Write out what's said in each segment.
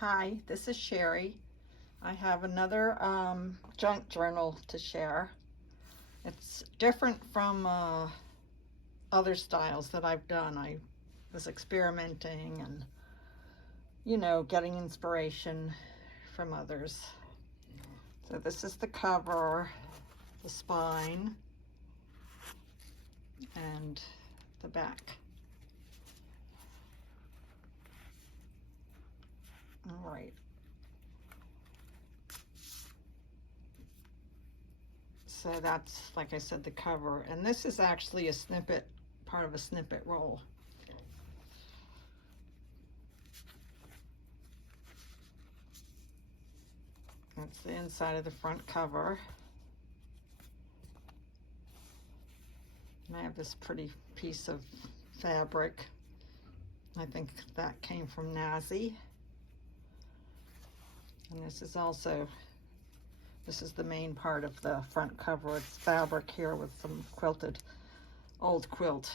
Hi, this is Sherry. I have another junk journal to share. It's different from other styles that I've done. I was experimenting and, getting inspiration from others. So this is the cover, the spine, and the back. All right. So that's, like I said, the cover. And this is actually a snippet, part of a snippet roll. That's the inside of the front cover. And I have this pretty piece of fabric. I think that came from Nazi. And this is the main part of the front cover. It's fabric here with some quilted, old quilt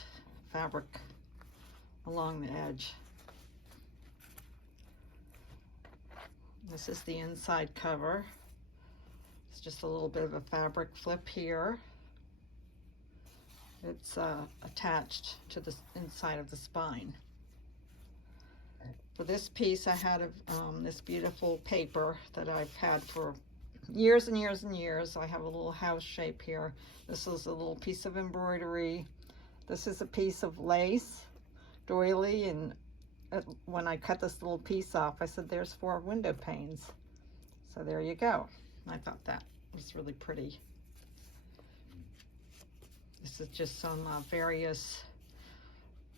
fabric along the edge. This is the inside cover. It's just a little bit of a fabric flip here. It's attached to the inside of the spine. For this piece, I had this beautiful paper that I've had for years and years and years. I have a little house shape here. This is a little piece of embroidery. This is a piece of lace doily, and when I cut this little piece off, I said, there's 4 window panes. So there you go. I thought that was really pretty. This is just some various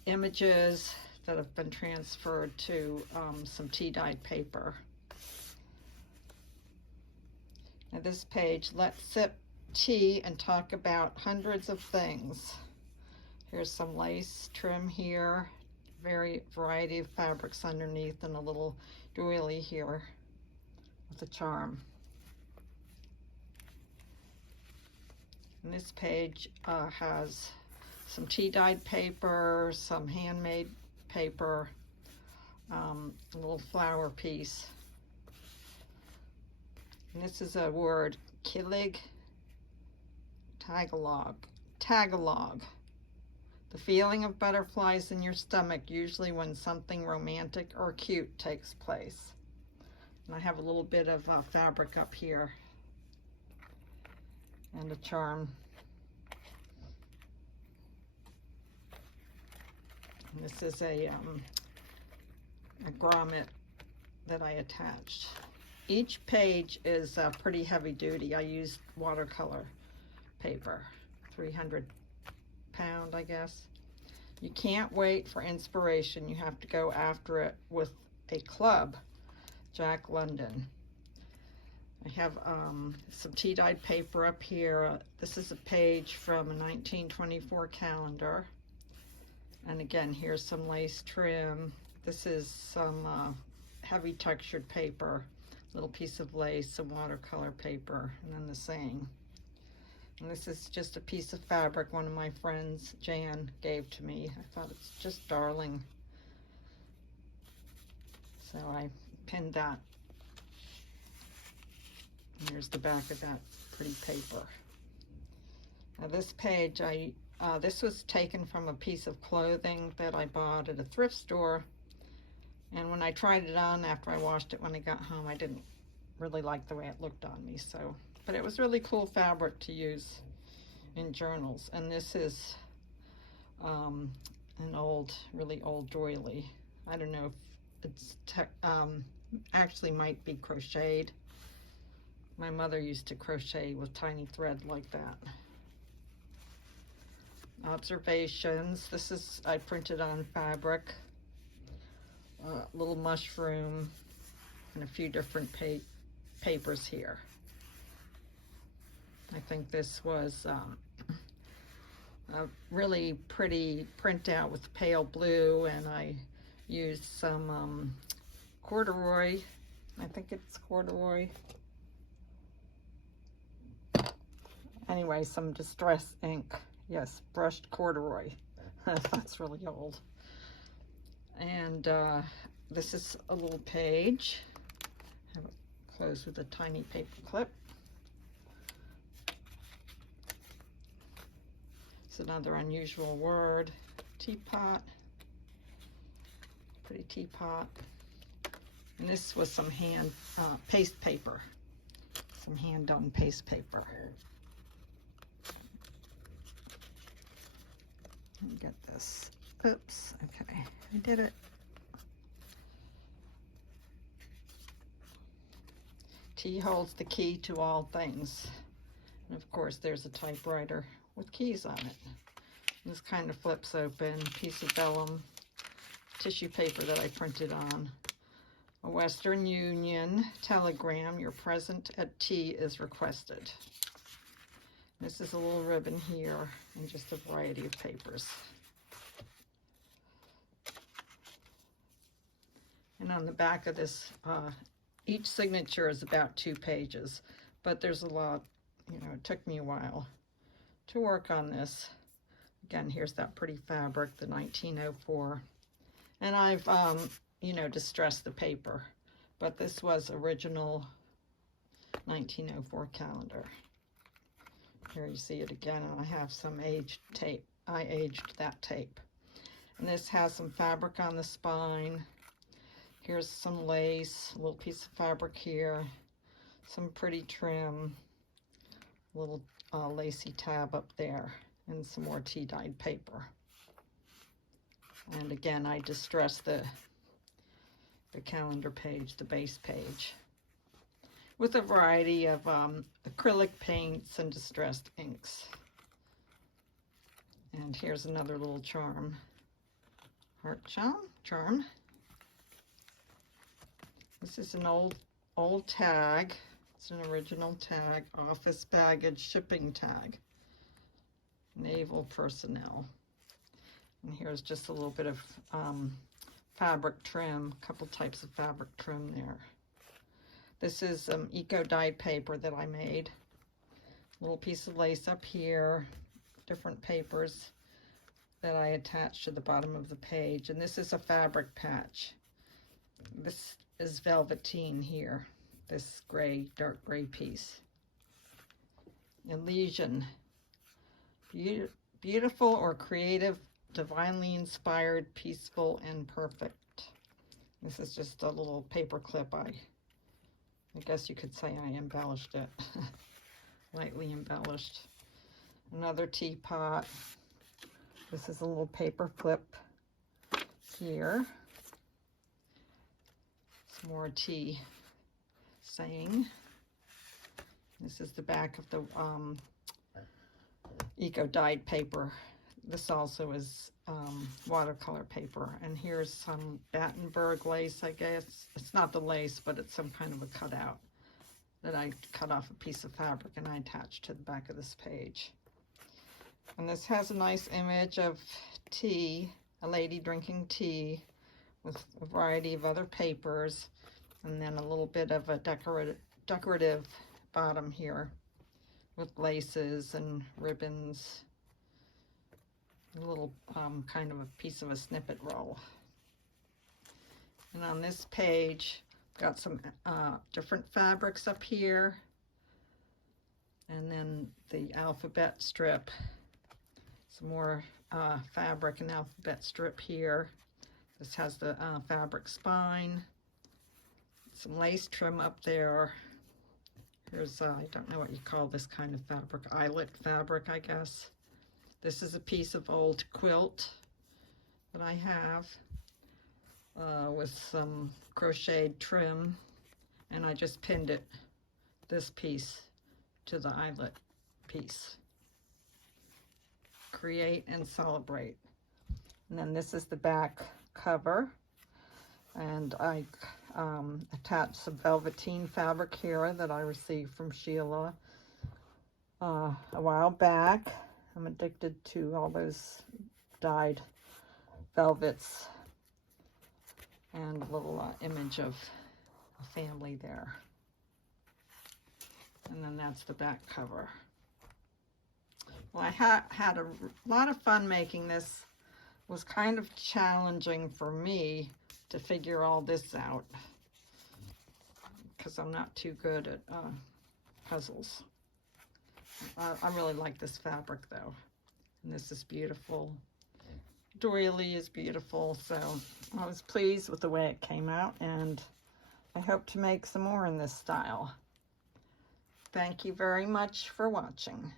images that have been transferred to some tea-dyed paper. Now this page, let's sip tea and talk about hundreds of things. Here's some lace trim here, variety of fabrics underneath, and a little doily here with a charm. And this page has some tea-dyed paper, some handmade paper, a little flower piece. And this is a word, kilig, tagalog. The feeling of butterflies in your stomach, usually when something romantic or cute takes place. And I have a little bit of fabric up here and a charm. And this is a grommet that I attached. Each page is pretty heavy duty. I used watercolor paper, 300 pound, I guess. You can't wait for inspiration. You have to go after it with a club. Jack London. I have some tea-dyed paper up here. This is a page from a 1924 calendar. And again, here's some lace trim. This is some heavy textured paper, little piece of lace, some watercolor paper, and then the saying. And this is just a piece of fabric one of my friends, Jan, gave to me. I thought it's just darling. So I pinned that. And here's the back of that pretty paper. Now this page, this was taken from a piece of clothing that I bought at a thrift store. And when I tried it on after I washed it when I got home, I didn't really like the way it looked on me. But it was really cool fabric to use in journals. And this is an really old doily. I don't know if it's actually might be crocheted. My mother used to crochet with tiny thread like that. Observations. This is, I printed on fabric, little mushroom, and a few different papers here. I think this was a really pretty printout with pale blue, and I used some corduroy. I think it's corduroy. Anyway, some distress ink. Yes, brushed corduroy. That's really old. And this is a little page. Close with a tiny paper clip. It's another unusual word. Teapot. Pretty teapot. And this was some hand paste paper. Some hand-done paste paper. Let me get this. Oops. Okay, I did it. T holds the key to all things. And of course, there's a typewriter with keys on it. And this kind of flips open. Piece of vellum, tissue paper that I printed on. A Western Union telegram, your present at T is requested. This is a little ribbon here and just a variety of papers. And on the back of this, each signature is about 2 pages, but there's a lot, you know, it took me a while to work on this. Again, here's that pretty fabric, the 1904. And I've, you know, distressed the paper, but this was original 1904 calendar. Here you see it again, and I have some aged tape. I aged that tape. And this has some fabric on the spine. Here's some lace, a little piece of fabric here, some pretty trim, little lacy tab up there, and some more tea-dyed paper. And again, I distressed the calendar page, the base page, with a variety of acrylic paints and distressed inks. And here's another little charm, heart charm. This is an old tag. It's an original tag, office baggage shipping tag, naval personnel. And here's just a little bit of fabric trim, a couple types of fabric trim there. This is eco-dyed paper that I made. A little piece of lace up here, different papers that I attached to the bottom of the page. And this is a fabric patch. This is velveteen here, this gray, dark gray piece. Elysian, beautiful or creative, divinely inspired, peaceful, and perfect. This is just a little paper clip. I guess you could say I embellished it, lightly embellished. Another teapot. This is a little paper clip here. Some more tea saying. This is the back of the eco-dyed paper. This also is watercolor paper. And here's some Battenberg lace, I guess. It's not the lace, but it's some kind of a cutout that I cut off a piece of fabric and I attached to the back of this page. And this has a nice image of tea, a lady drinking tea, with a variety of other papers, and then a little bit of a decorative bottom here with laces and ribbons, a little kind of a piece of a snippet roll. And on this page, got some different fabrics up here, and then the alphabet strip, some more fabric and alphabet strip here. This has the fabric spine, some lace trim up there. Here's, I don't know what you call this kind of fabric, eyelet fabric, I guess. This is a piece of old quilt that I have with some crocheted trim, and I just pinned it, this piece, to the eyelet piece. Create and celebrate. And then this is the back cover, and I attached some velveteen fabric here that I received from Sheila a while back. I'm addicted to all those dyed velvets, and a little image of a family there. And then that's the back cover. Well, I had a lot of fun making this. It was kind of challenging for me to figure all this out, because I'm not too good at puzzles. I really like this fabric though, and this is beautiful. Doily is beautiful, so I was pleased with the way it came out, and I hope to make some more in this style. Thank you very much for watching.